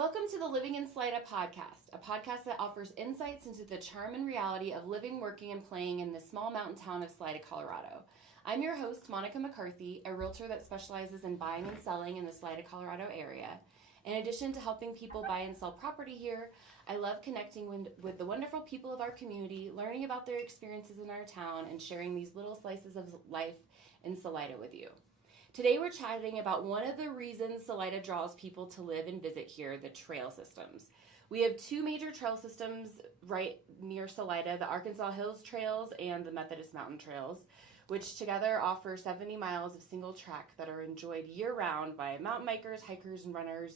Welcome to the Living in Salida podcast, a podcast that offers insights into the charm and reality of living, working, and playing in the small mountain town of Salida, Colorado. I'm your host, McCarthy, a realtor that specializes in buying and selling in the Salida, Colorado area. In addition to helping people buy and sell property here, I love connecting with the wonderful people of our community, learning about their experiences in our town, and sharing these little slices of life in Salida with you. Today we're chatting about one of the reasons Salida draws people to live and visit here, the trail systems. We have two major trail systems right near Salida, the Arkansas Hills Trails and the Methodist Mountain Trails, which together offer 70 miles of single track that are enjoyed year-round by mountain bikers, hikers, and runners.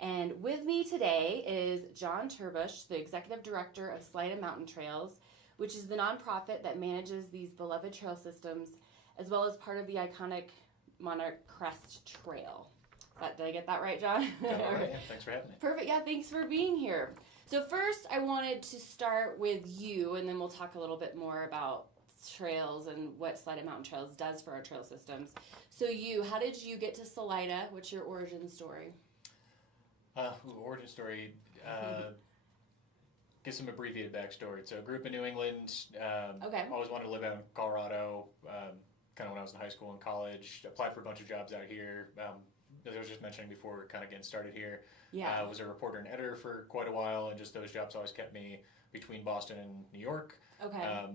And with me today is Jon Terbush, the Executive Director of Salida Mountain Trails, which is the nonprofit that manages these beloved trail systems, as well as part of the iconic Monarch Crest Trail. Did I get that right, Jon? All right. Yeah, thanks for having me. Perfect. Yeah, thanks for being here. So first, I wanted to start with you, and then we'll talk a little bit more about trails and what Salida Mountain Trails does for our trail systems. So how did you get to Salida? What's your origin story? Origin story. Give some abbreviated backstory. So, grew up in New England. Okay. Always wanted to live out in Colorado. Kind of when I was in high school and college, applied for a bunch of jobs out here. As I was just mentioning before, kind of getting started here. Yeah. I was a reporter and editor for quite a while, and just those jobs always kept me between Boston and New York. Okay.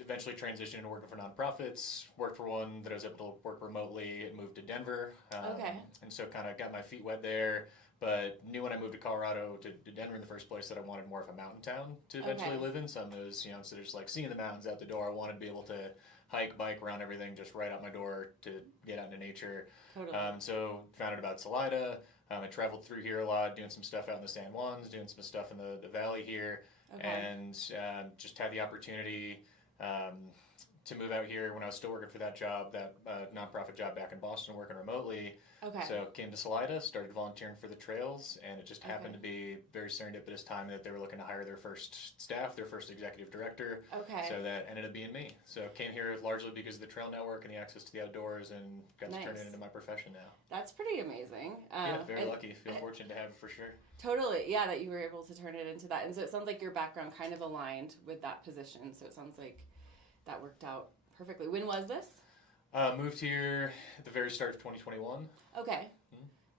Eventually transitioned into working for nonprofits. Worked for one that I was able to work remotely and moved to Denver. Okay. And so kind of got my feet wet there, but knew when I moved to Colorado, to Denver in the first place, that I wanted more of a mountain town to eventually live in. Some of those, instead of just like seeing the mountains out the door, I wanted to be able to hike, bike, around everything just right out my door to get out into nature. Totally. So found out about Salida. I traveled through here a lot, doing some stuff out in the San Juans, doing some stuff in the valley here, and just had the opportunity to move out here when I was still working for that job, that nonprofit job back in Boston, working remotely. Okay. So came to Salida, started volunteering for the trails, and it just happened to be very serendipitous time that they were looking to hire their first staff, their first executive director. Okay. So that ended up being me. So came here largely because of the trail network and the access to the outdoors, and got to turn it into my profession now. That's pretty amazing. Yeah, very lucky. Feel fortunate to have it for sure. Totally. Yeah, that you were able to turn it into that. And so it sounds like your background kind of aligned with that position. So it sounds like that worked out perfectly. When was this? Moved here at the very start of 2021. Okay.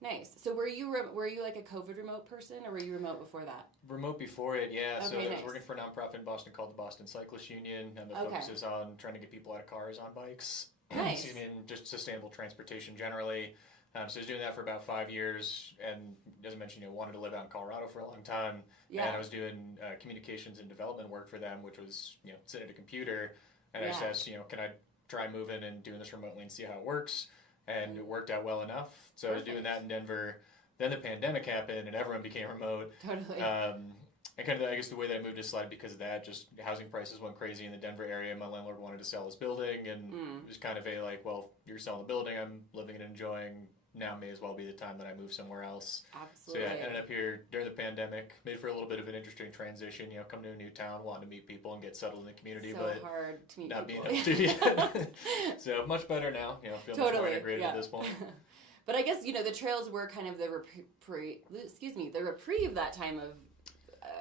Nice. So were you like a COVID remote person, or were you remote before that? Remote before it, yeah. Okay, So I nice. was working for a nonprofit in Boston called the Boston Cyclist Union, and the focus is on trying to get people out of cars on bikes. Nice. And just sustainable transportation generally. So I was doing that for about 5 years, and as I mentioned, wanted to live out in Colorado for a long time. Yeah. And I was doing communications and development work for them, which was sitting at a computer, and I just asked, can I try moving and doing this remotely and see how it works? And it worked out well enough. So I was doing that in Denver. Then the pandemic happened and everyone became remote. Totally. And kind of, I guess the way that I moved to Salida because of that, just housing prices went crazy in the Denver area. My landlord wanted to sell his building, and it was kind of well, you're selling the building, I'm living and enjoying. Now may as well be the time that I move somewhere else. Absolutely. So yeah, I ended up here during the pandemic. Made for a little bit of an interesting transition. Come to a new town, wanting to meet people and get settled in the community, but hard to meet not people. being able to yet. So much better now. Feel much more integrated at this point. But I guess the trails were kind of the reprieve that time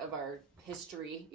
of our history.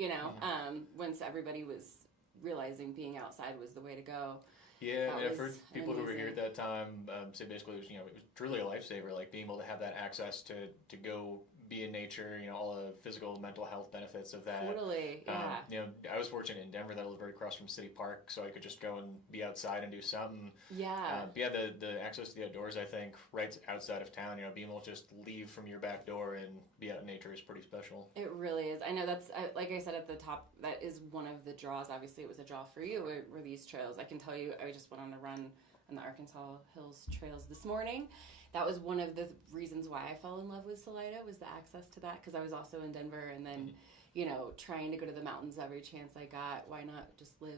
Once everybody was realizing being outside was the way to go. Yeah, I've heard people who were here at that time say basically it was truly a lifesaver, like being able to have that access to go be in nature, all the physical and mental health benefits of that. Totally, yeah. I was fortunate in Denver that I lived right across from City Park, so I could just go and be outside and do something. Yeah. But yeah, the access to the outdoors, I think, right outside of town, being able to just leave from your back door and be out in nature is pretty special. It really is. I know that's, like I said at the top, that is one of the draws. Obviously, it was a draw for you, were these trails. I can tell you, I just went on a run on the Arkansas Hills Trails this morning. That was one of the reasons why I fell in love with Salida, was the access to that, because I was also in Denver, and then trying to go to the mountains every chance I got. Why not just live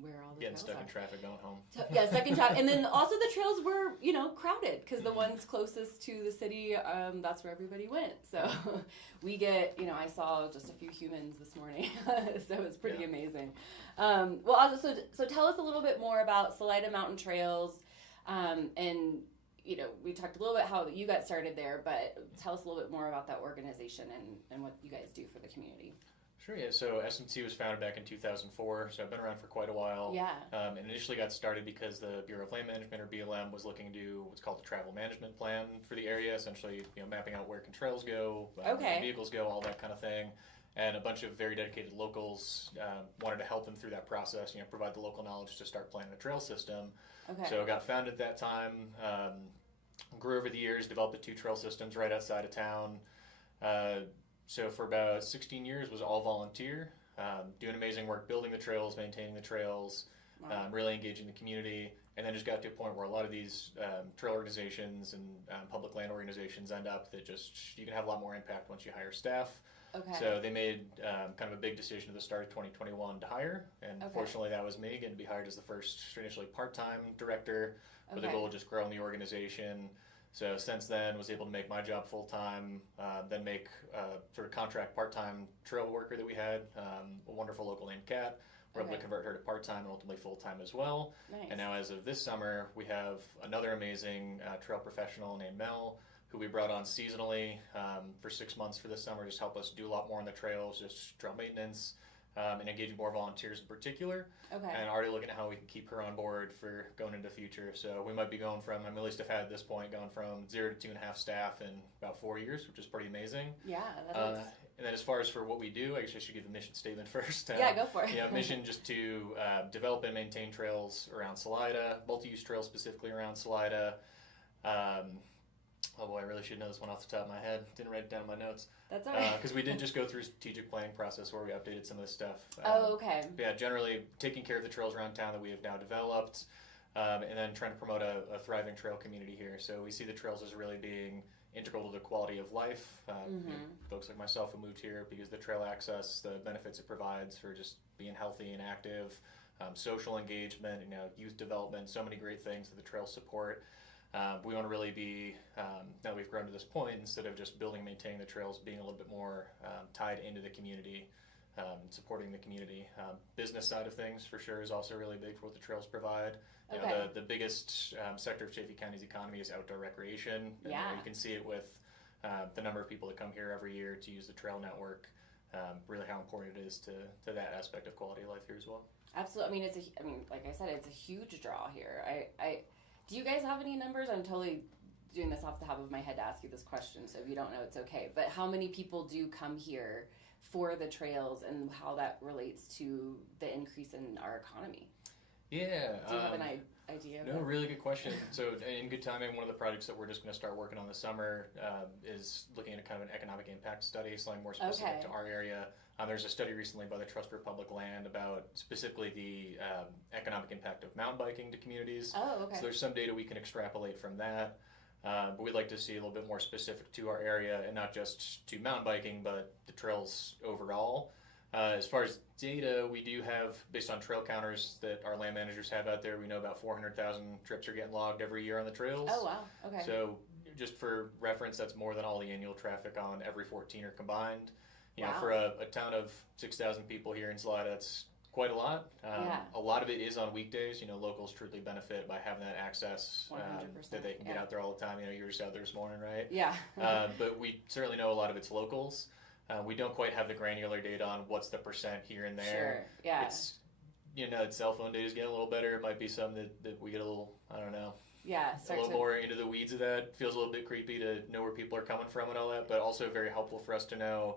where all the trails are? Getting stuck in traffic going home. Yeah, stuck in traffic. And then also the trails were, crowded, because the ones closest to the city, that's where everybody went. So we get, I saw just a few humans this morning, so it was pretty amazing. So tell us a little bit more about Salida Mountain Trails, and we talked a little bit how you got started there, but tell us a little bit more about that organization and what you guys do for the community. Sure, yeah. So SMT was founded back in 2004, so I've been around for quite a while. Yeah. And initially got started because the Bureau of Land Management, or BLM, was looking to do what's called the travel management plan for the area, essentially, mapping out where can trails go, where vehicles go, all that kind of thing. And a bunch of very dedicated locals wanted to help them through that process, provide the local knowledge to start planning a trail system. Okay. So it got founded at that time, grew over the years, developed the 2 trail systems right outside of town. So for about 16 years was all volunteer, doing amazing work, building the trails, maintaining the trails, Wow. Really engaging the community, and then just got to a point where a lot of these trail organizations and public land organizations end up that you can have a lot more impact once you hire staff. Okay. So they made kind of a big decision at the start of 2021 to hire, and fortunately that was me, getting to be hired as the first initially part-time director with the goal of just growing the organization. So since then, was able to make my job full-time, then make sort of contract part-time trail worker that we had, a wonderful local named Kat. We're able to convert her to part-time and ultimately full-time as well. Nice. And now as of this summer, we have another amazing trail professional named Mel, who we brought on seasonally for 6 months for this summer, just help us do a lot more on the trails, just trail maintenance, and engaging more volunteers in particular. Okay. And already looking at how we can keep her on board for going into the future. So we might be going from, at least I've had at this point, going from 0 to 2.5 staff in about 4 years, which is pretty amazing. Yeah, that is. And then as far as for what we do, I guess I should give the mission statement first. Yeah, go for it. Mission just to develop and maintain trails around Salida, multi-use trails specifically around Salida. Oh boy, I really should know this one off the top of my head. Didn't write it down in my notes. That's all right. Because we did just go through a strategic planning process where we updated some of this stuff. Okay. Yeah, generally taking care of the trails around town that we have now developed, and then trying to promote a thriving trail community here. So we see the trails as really being integral to the quality of life. Folks like myself who moved here because the trail access, the benefits it provides for just being healthy and active, social engagement, youth development, so many great things that the trails support. We want to really be, now that we've grown to this point, instead of just building and maintaining the trails, being a little bit more tied into the community, supporting the community. Business side of things, for sure, is also really big for what the trails provide. The biggest sector of Chaffee County's economy is outdoor recreation. And, you can see it with the number of people that come here every year to use the trail network, really how important it is to that aspect of quality of life here as well. Absolutely. Like I said, it's a huge draw here. Do you guys have any numbers? I'm totally doing this off the top of my head to ask you this question, so if you don't know, it's okay. But how many people do come here for the trails, and how that relates to the increase in our economy? Yeah. Do you have an idea? No, really good question. So in good timing, one of the projects that we're just going to start working on this summer is looking at kind of an economic impact study, something more specific to our area. There's a study recently by the Trust for Public Land about specifically the economic impact of mountain biking to communities. Oh, okay. So there's some data we can extrapolate from that. But we'd like to see a little bit more specific to our area, and not just to mountain biking, but the trails overall. As far as data, we do have, based on trail counters that our land managers have out there, we know about 400,000 trips are getting logged every year on the trails. Oh, wow. Okay. So just for reference, that's more than all the annual traffic on every 14 are combined. Wow. For a town of 6,000 people here in Salida, that's quite a lot. A lot of it is on weekdays. Locals truly benefit by having that access, 100%, that they can get out there all the time. You were just out there this morning, right? Yeah. But we certainly know a lot of it's locals. We don't quite have the granular data on what's the percent here and there. Sure, yeah. It's, cell phone data is getting a little better. It might be something that we get a little, I don't know. Yeah, a little more into the weeds of that. Feels a little bit creepy to know where people are coming from and all that, but also very helpful for us to know,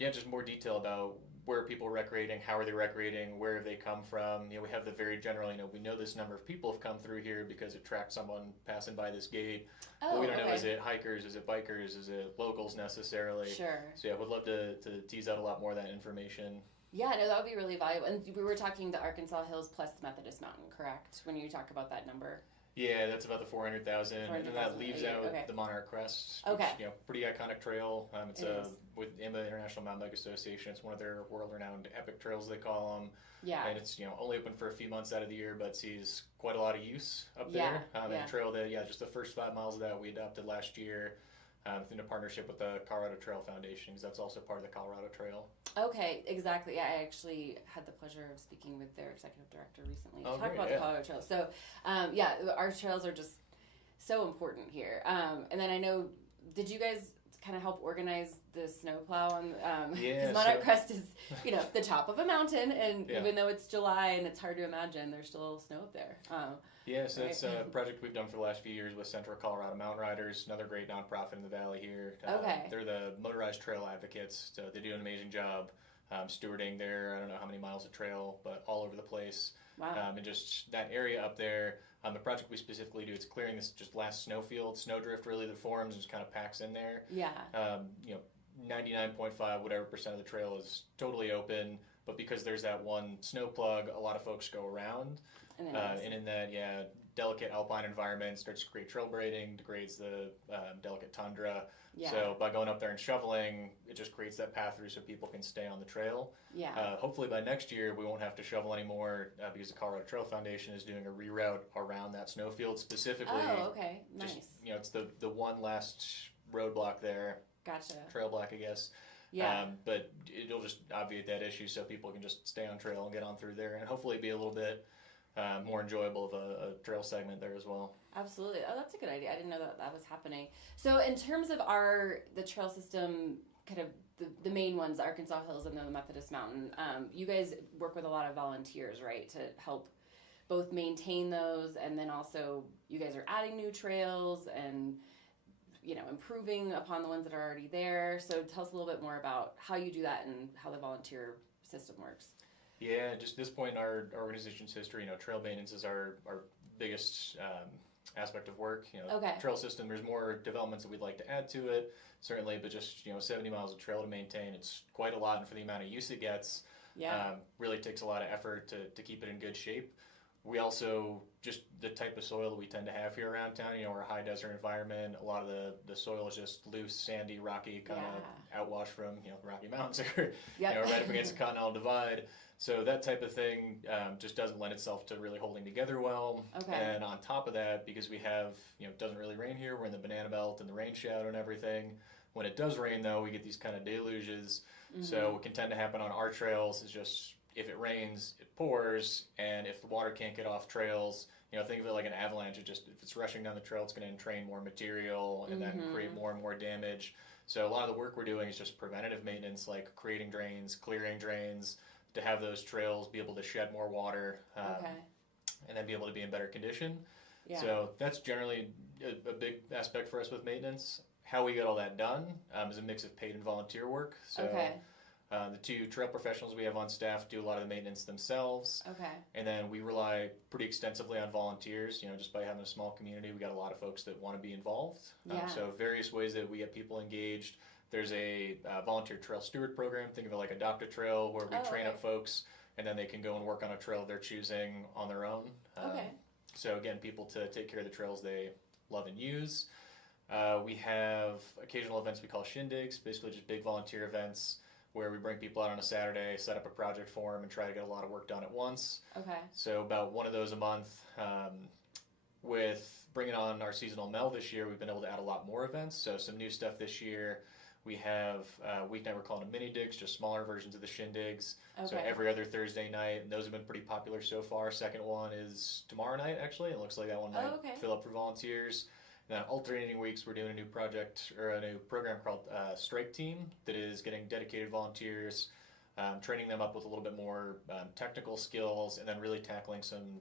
just more detail about where are people recreating, how are they recreating, where have they come from. We have the very general, we know this number of people have come through here because it tracked someone passing by this gate. But we don't know, is it hikers, is it bikers, is it locals necessarily? Sure. So yeah, would love to tease out a lot more of that information. Yeah, no, that would be really valuable. And we were talking the Arkansas Hills plus the Methodist Mountain, correct? When you talk about that number. Yeah, that's about the 400,000, and then that leaves out the Monarch Crest, which, pretty iconic trail. It's with the International Mountain Bike Association. It's one of their world-renowned epic trails, they call them. Yeah. And it's only open for a few months out of the year, but sees quite a lot of use up there. And a trail that just the first 5 miles of that we adopted last year. In a partnership with the Colorado Trail Foundation, because that's also part of the Colorado Trail. Okay, exactly. Yeah, I actually had the pleasure of speaking with their executive director recently to talk about the Colorado Trail. So, our trails are just so important here. And then I know, did you guys kind of help organize the snowplow on? Because Monarch Crest is, the top of a mountain, and even though it's July and it's hard to imagine, there's still snow up there. So it's a project we've done for the last few years with Central Colorado Mountain Riders, another great nonprofit in the valley here. They're the motorized trail advocates, so they do an amazing job stewarding their, I don't know how many miles of trail, but all over the place. Wow. And just that area up there, the project we specifically do, it's clearing this just last snowfield, snowdrift really that forms and just kind of packs in there. Yeah. 99.5 whatever percent of the trail is totally open, but because there's that one snow plug, a lot of folks go around. And in that, delicate alpine environment starts to create trail braiding, degrades the delicate tundra. Yeah. So by going up there and shoveling, it just creates that path through so people can stay on the trail. Yeah. Hopefully by next year we won't have to shovel anymore because the Colorado Trail Foundation is doing a reroute around that snowfield specifically. Oh, okay, nice. Just, it's the one last roadblock there. Gotcha. Trail block, I guess. Yeah. But it'll just obviate that issue so people can just stay on trail and get on through there and hopefully be a little bit more enjoyable of a trail segment there as well. Absolutely. Oh, that's a good idea. I didn't know that was happening. So in terms of the trail system, kind of the main ones, the Arkansas Hills and then the Methodist Mountain, you guys work with a lot of volunteers, right, to help both maintain those, and then also you guys are adding new trails and improving upon the ones that are already there. So tell us a little bit more about how you do that and how the volunteer system works. Yeah, just at this point in our organization's history, trail maintenance is our biggest aspect of work. Trail system, there's more developments that we'd like to add to it, certainly, but just 70 miles of trail to maintain, it's quite a lot, and for the amount of use it gets, really takes a lot of effort to keep it in good shape. We also, just the type of soil that we tend to have here around town, we're a high desert environment. A lot of the soil is just loose, sandy, rocky, kind of outwash from, the Rocky Mountains are, right up against the Continental Divide. So that type of thing just doesn't lend itself to really holding together well. Okay. And on top of that, because we have, it doesn't really rain here, we're in the banana belt and the rain shadow and everything. When it does rain, though, we get these kind of deluges. Mm-hmm. So what can tend to happen on our trails is just, if it rains, it pours, and if the water can't get off trails, think of it like an avalanche. If it's rushing down the trail, it's going to entrain more material and then create more and more damage. So a lot of the work we're doing is just preventative maintenance, like creating drains, clearing drains, to have those trails be able to shed more water, and then be able to be in better condition. Yeah. So that's generally a big aspect for us with maintenance. How we get all that done is a mix of paid and volunteer work. So the two trail professionals we have on staff do a lot of the maintenance themselves. Okay. And then we rely pretty extensively on volunteers. Just by having a small community, we got a lot of folks that want to be involved. So various ways that we get people engaged. There's a volunteer trail steward program. Think of it like Adopt a Trail, where we train up folks, and then they can go and work on a trail they're choosing on their own. So again, people to take care of the trails they love and use. We have occasional events we call shindigs, basically just big volunteer events where we bring people out on a Saturday, set up a project for them, and try to get a lot of work done at once. Okay. So about one of those a month. With bringing on our seasonal Mel this year, we've been able to add a lot more events. So some new stuff this year. We have a weeknight we're calling them mini digs, just smaller versions of the shindigs. Okay. So every other Thursday night, and those have been pretty popular so far. Second one is tomorrow night, actually. It looks like that one might fill up for volunteers. And then alternating weeks, we're doing a new project or a new program called Strike Team that is getting dedicated volunteers, training them up with a little bit more technical skills, and then really tackling some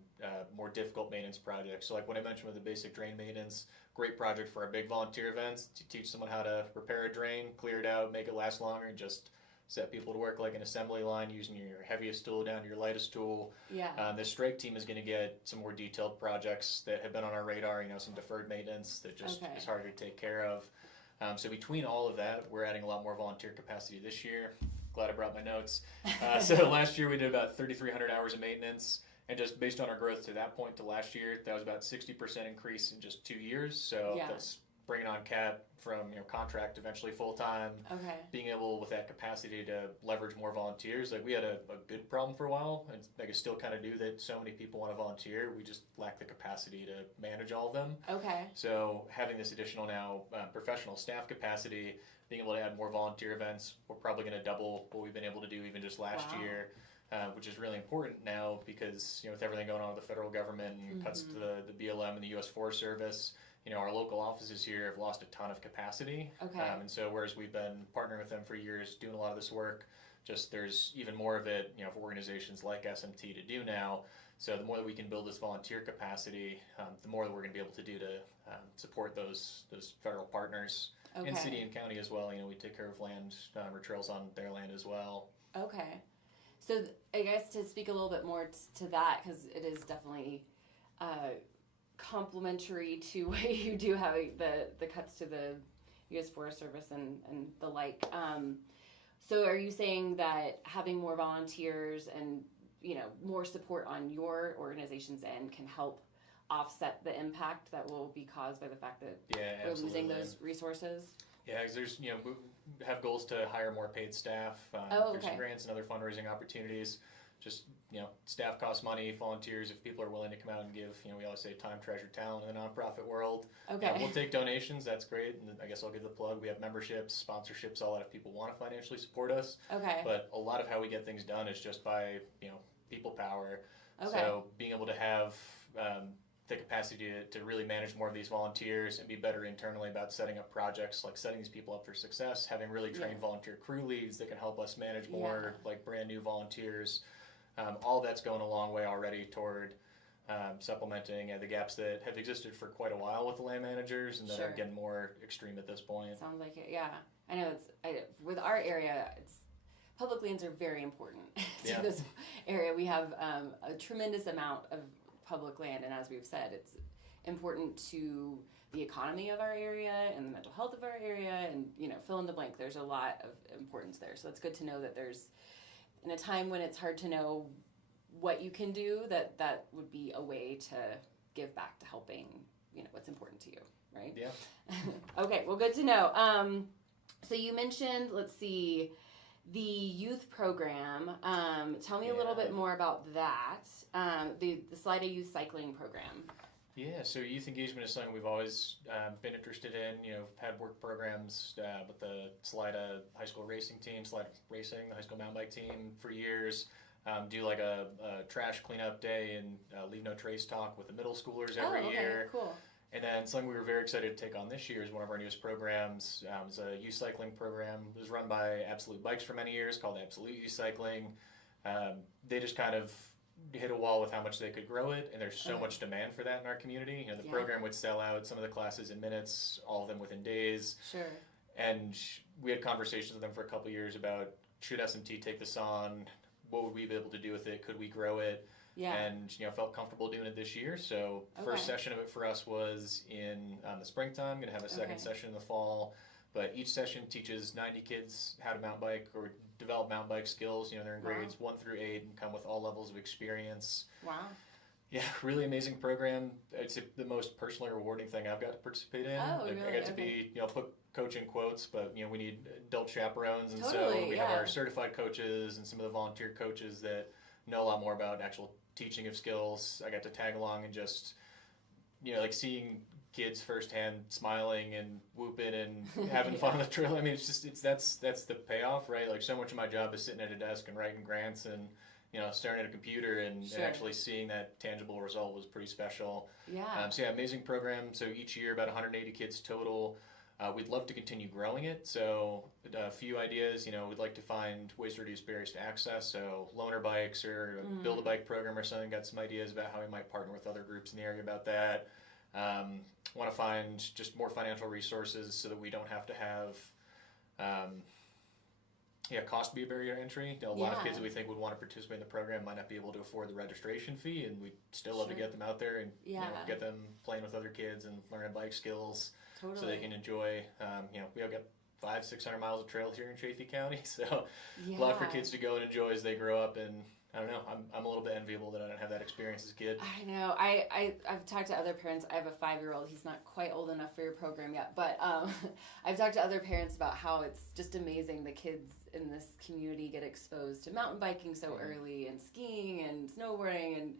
more difficult maintenance projects. So like what I mentioned with the basic drain maintenance, great project for our big volunteer events to teach someone how to repair a drain, clear it out, make it last longer, and just set people to work like an assembly line using your heaviest tool down to your lightest tool. Yeah. The strike team is going to get some more detailed projects that have been on our radar, some deferred maintenance that just is harder to take care of. So between all of that, we're adding a lot more volunteer capacity this year. Glad I brought my notes. So last year we did about 3,300 hours of maintenance. And just based on our growth to that point to last year, that was about 60% increase in just 2 years. So that's bringing on Cap from contract eventually full time. Okay. Being able with that capacity to leverage more volunteers. Like we had a good problem for a while, and I still kind of do that. So many people want to volunteer. We just lack the capacity to manage all of them. Okay. So having this additional now professional staff capacity, being able to add more volunteer events, we're probably going to double what we've been able to do even just last year. Which is really important now because with everything going on with the federal government and cuts to the BLM and the U.S. Forest Service, our local offices here have lost a ton of capacity. Okay. And so whereas we've been partnering with them for years, doing a lot of this work, just there's even more of it, for organizations like SMT to do now. So the more that we can build this volunteer capacity, the more that we're going to be able to do to support those federal partners in city and county as well. We take care of land or trails on their land as well. Okay. So I guess to speak a little bit more to that, because it is definitely complementary to what you do, having the cuts to the U.S. Forest Service and the like. So are you saying that having more volunteers and more support on your organization's end can help offset the impact that will be caused by the fact that we're losing those resources? Yeah, because there's we have goals to hire more paid staff through some grants and other fundraising opportunities. Just staff costs money. Volunteers, if people are willing to come out and give, we always say time, treasure, talent in the nonprofit world. Okay. We'll take donations. That's great. And I guess I'll give the plug. We have memberships, sponsorships, all that if people want to financially support us. Okay. But a lot of how we get things done is just by people power. Okay. So being able to have the capacity to really manage more of these volunteers and be better internally about setting up projects, like setting these people up for success, having really trained volunteer crew leads that can help us manage more like brand new volunteers. All that's going a long way already toward supplementing the gaps that have existed for quite a while with the land managers and that are getting more extreme at this point. Sounds like it, yeah. I know with our area, public lands are very important to this area. We have a tremendous amount of public land, and as we've said, it's important to the economy of our area and the mental health of our area, and fill in the blank. There's a lot of importance there, so it's good to know that there's, in a time when it's hard to know what you can do, that would be a way to give back to helping what's important to you, right? Yeah. Okay, well, good to know. So you mentioned, let's see, the youth program. Tell me a little bit more about that. The Salida Youth Cycling Program. Yeah, so youth engagement is something we've always been interested in. Had work programs with the Salida High School racing team, Salida Racing, the high school mountain bike team for years. Do like a trash cleanup day and leave no trace talk with the middle schoolers every year. Cool. And then something we were very excited to take on this year is one of our newest programs. It's a youth cycling program. It was run by Absolute Bikes for many years, called Absolute Youth Cycling. They just kind of hit a wall with how much they could grow it, and there's so much demand for that in our community. The program would sell out some of the classes in minutes, all of them within days. Sure. And we had conversations with them for a couple of years about, should SMT take this on? What would we be able to do with it? Could we grow it? Yeah. And felt comfortable doing it this year. So first session of it for us was in the springtime. Going to have a second session in the fall. But each session teaches 90 kids how to mountain bike or develop mountain bike skills. They're in grades 1 through 8 and come with all levels of experience. Wow. Yeah, really amazing program. It's the most personally rewarding thing I've got to participate in. Oh, really? I get to be, put coach in quotes, but we need adult chaperones, and totally, so we have our certified coaches and some of the volunteer coaches that know a lot more about actual teaching of skills. I got to tag along and just, like seeing kids firsthand smiling and whooping and having fun on the trail. I mean, that's the payoff, right? Like so much of my job is sitting at a desk and writing grants and staring at a computer and actually seeing that tangible result was pretty special. Yeah. So amazing program. So each year about 180 kids total. We'd love to continue growing it. So a few ideas, we'd like to find ways to reduce barriers to access. So loaner bikes or build a bike program or something. Got some ideas about how we might partner with other groups in the area about that. Want to find just more financial resources so that we don't have to have cost be a barrier to entry. A lot of kids that we think would want to participate in the program might not be able to afford the registration fee, and we'd still love to get them out there and get them playing with other kids and learning bike skills so they can enjoy. We have got 500-600 miles of trails here in Chaffee County, so a lot for kids to go and enjoy as they grow up. And I don't know, I'm a little bit enviable that I don't have that experience as a kid. I know. I've talked to other parents. I have a 5-year-old. He's not quite old enough for your program yet, but I've talked to other parents about how it's just amazing the kids in this community get exposed to mountain biking so early, and skiing and snowboarding and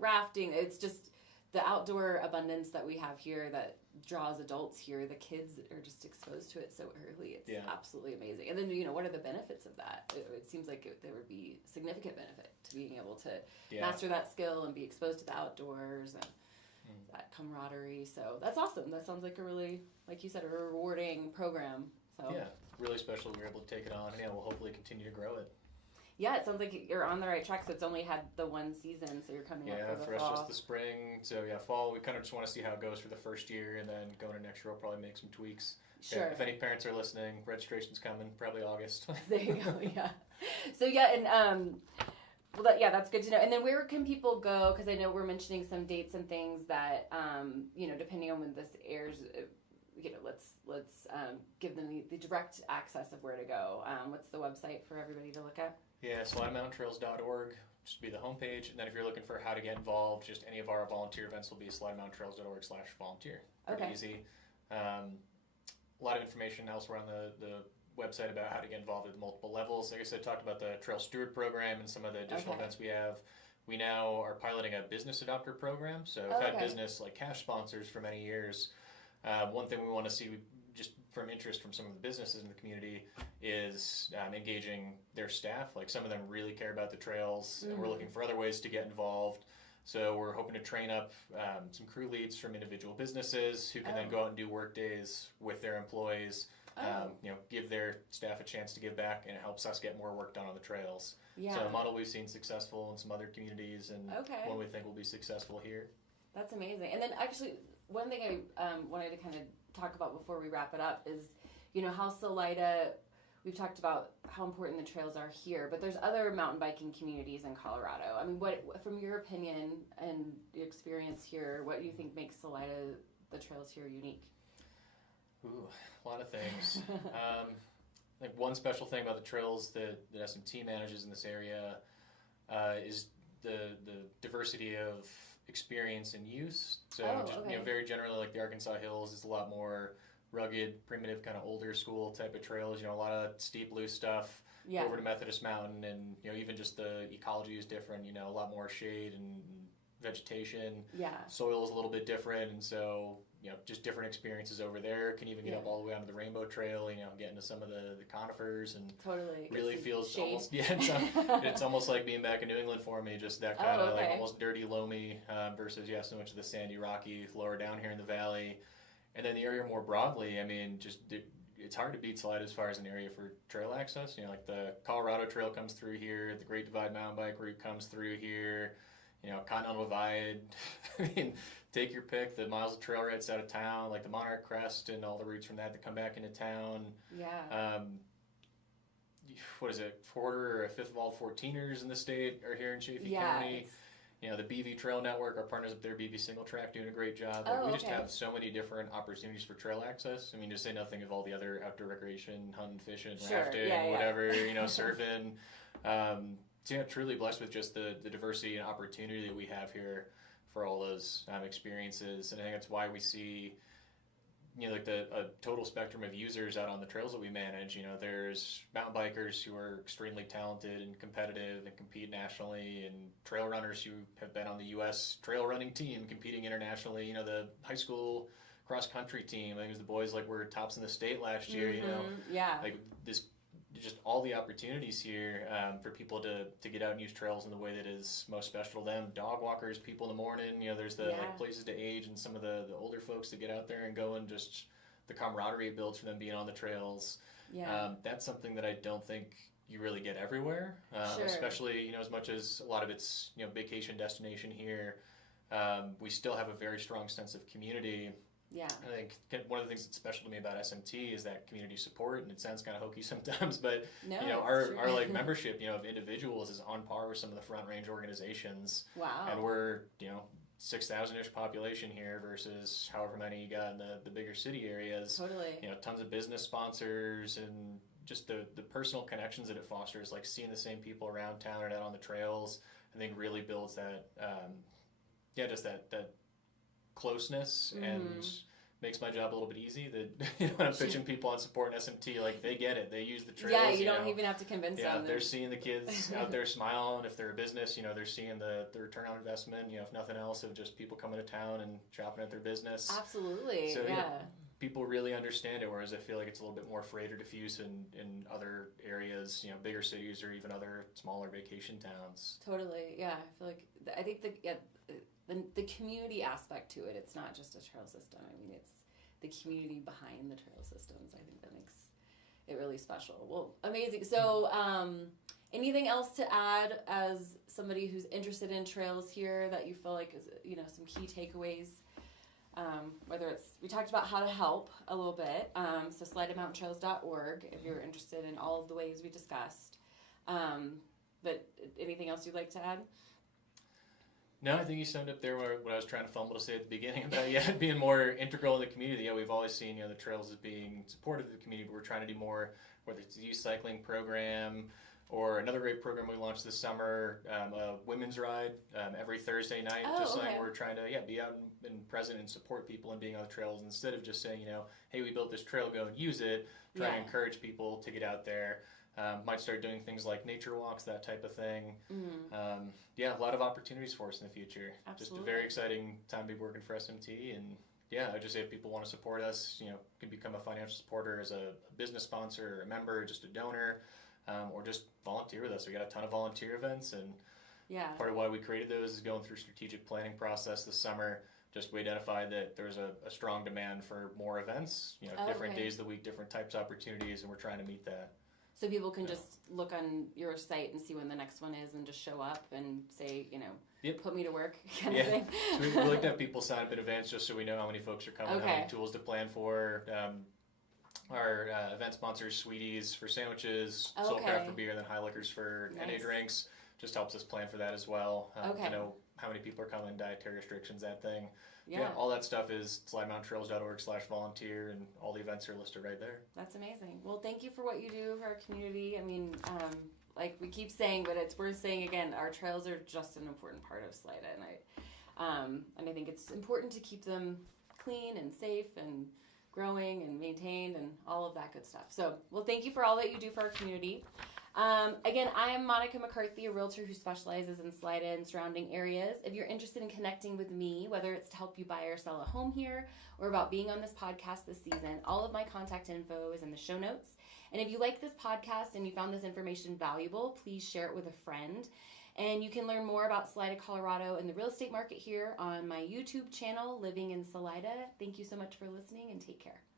rafting. It's just the outdoor abundance that we have here that draws adults here. The kids are just exposed to it so early. It's absolutely amazing. And then, what are the benefits of that? It seems like there would be significant benefit to being able to master that skill and be exposed to the outdoors. And that camaraderie. So that's awesome. That sounds like a really, like you said, a rewarding program. So yeah, really special we were able to take it on, and we'll hopefully continue to grow it. Yeah, it sounds like you're on the right track. So it's only had the one season, so you're coming up for the for fall. us just the spring. So fall, we kind of just want to see how it goes for the first year, and then going into next year we'll probably make some tweaks. Sure. If any parents are listening, registration's coming, probably August. There you go. Yeah. So and that's good to know. And then where can people go? Because I know we're mentioning some dates and things that depending on when this airs, let's give them the direct access of where to go. What's the website for everybody to look at? Yeah, SlideMountainTrails.org. Just be the homepage, and then if you're looking for how to get involved, just any of our volunteer events will be SlideMountainTrails.org/volunteer. Pretty easy. A lot of information elsewhere on the website about how to get involved at multiple levels. Like I said, talked about the Trail Steward program and some of the additional events we have. We now are piloting a business adopter program. So we've had business like cash sponsors for many years. One thing we want to see just from interest from some of the businesses in the community is engaging their staff. Like some of them really care about the trails, and we're looking for other ways to get involved. So we're hoping to train up some crew leads from individual businesses who can then go out and do work days with their employees. Give their staff a chance to give back, and it helps us get more work done on the trails. Yeah. So a model we've seen successful in some other communities, and one we think will be successful here. That's amazing. And then actually, one thing I wanted to kind of talk about before we wrap it up is, how Salida, we've talked about how important the trails are here, but there's other mountain biking communities in Colorado. I mean, what, from your opinion and your experience here, what do you think makes Salida, the trails here, unique? Ooh, a lot of things. I think one special thing about the trails that SMT manages in this area is the diversity of experience and use. So very generally, like the Arkansas Hills is a lot more rugged, primitive, kind of older school type of trails. A lot of steep, loose stuff. Over to Methodist Mountain, and even just the ecology is different. A lot more shade and vegetation. Yeah. Soil is a little bit different, and so just different experiences over there. Can even get up all the way onto the Rainbow Trail. Get into some of the conifers, and really feels shade. Almost it's almost like being back in New England for me. Just that kind of like almost dirty, loamy versus so much of the sandy, rocky lower down here in the valley. And then the area more broadly, I mean, just it's hard to beat Salida as far as an area for trail access. Like the Colorado Trail comes through here, the Great Divide mountain bike route comes through here, Continental Divide. I mean, take your pick. The miles of trail rides out of town, like the Monarch Crest and all the routes from that come back into town. Yeah. What is it? Quarter or a fifth of all 14ers in the state are here in Chaffee County. The BV Trail Network, our partners up there, BV Singletrack, doing a great job. We just have so many different opportunities for trail access. I mean, to say nothing of all the other outdoor recreation, hunting, fishing, rafting, whatever, surfing. So truly blessed with just the diversity and opportunity that we have here for all those experiences. And I think that's why we see, like a total spectrum of users out on the trails that we manage. There's mountain bikers who are extremely talented and competitive and compete nationally, and trail runners who have been on the U.S. trail running team competing internationally. The high school cross country team, I think it was the boys were tops in the state last year. Like this, just all the opportunities here for people to get out and use trails in the way that is most special to them. Dog walkers, people in the morning, there's the places to age, and some of the older folks that get out there and go, and just the camaraderie it builds for them being on the trails. That's something that I don't think you really get everywhere, especially, as much as a lot of it's, vacation destination here. We still have a very strong sense of community. Yeah. I think one of the things that's special to me about SMT is that community support, and it sounds kind of hokey sometimes, but our membership, of individuals is on par with some of the front range organizations. Wow. And we're, 6,000-ish population here versus however many you got in the bigger city areas. Totally. Tons of business sponsors, and just the personal connections that it fosters, like seeing the same people around town and out on the trails, I think really builds that, just that closeness, and makes my job a little bit easy. That when I'm pitching people on support and SMT, they get it. They use the trails. Yeah, you don't even have to convince them. Yeah, they're seeing the kids out there smiling. If they're a business, they're seeing the return on investment. If nothing else, of just people coming to town and shopping at their business. Absolutely. So people really understand it. Whereas I feel like it's a little bit more frayed or diffuse in other areas, bigger cities or even other smaller vacation towns. Totally. Yeah, I think the community aspect to it. It's not just a trail system. I mean, it's the community behind the trail systems. I think that makes it really special. Well, amazing. So, anything else to add as somebody who's interested in trails here that you feel like is, some key takeaways? Whether it's, we talked about how to help a little bit. So SalidaMountainTrails.org if you're interested in all of the ways we discussed. But anything else you'd like to add? No, I think you summed up there what I was trying to fumble to say at the beginning about being more integral in the community. We've always seen the trails as being supportive of the community, but we're trying to do more, whether it's a youth cycling program or another great program we launched this summer, a women's ride every Thursday night. Like we're trying to be out and present and support people and being on the trails instead of just saying, hey, we built this trail, go and use it. Try to encourage people to get out there. Might start doing things like nature walks, that type of thing. Mm-hmm. A lot of opportunities for us in the future. Absolutely. Just a very exciting time to be working for SMT. And I just say if people want to support us, can become a financial supporter as a business sponsor, or a member, just a donor, or just volunteer with us. We got a ton of volunteer events, and part of why we created those is going through strategic planning process this summer. Just we identified that there's a strong demand for more events, different days of the week, different types of opportunities, and we're trying to meet that. So people can just look on your site and see when the next one is and just show up and say, put me to work kind of thing. So we like to have people sign up in advance just so we know how many folks are coming, how many tools to plan for. Our event sponsors, Sweeties for sandwiches, Soulcraft for beer, then High Liquors for NA drinks. Just helps us plan for that as well. To know how many people are coming, dietary restrictions, that thing. All that stuff is SalidaMountainTrails.org/volunteer, and all the events are listed right there. That's amazing. Well, thank you for what you do for our community. I mean, like we keep saying, but it's worth saying again, our trails are just an important part of Salida, and I think it's important to keep them clean and safe and growing and maintained and all of that good stuff. So, well, thank you for all that you do for our community. Again, I am Monica McCarthy, a realtor who specializes in Salida and surrounding areas. If you're interested in connecting with me, whether it's to help you buy or sell a home here or about being on this podcast this season, all of my contact info is in the show notes. And if you like this podcast and you found this information valuable, please share it with a friend. And you can learn more about Salida, Colorado and the real estate market here on my YouTube channel, Living in Salida. Thank you so much for listening and take care.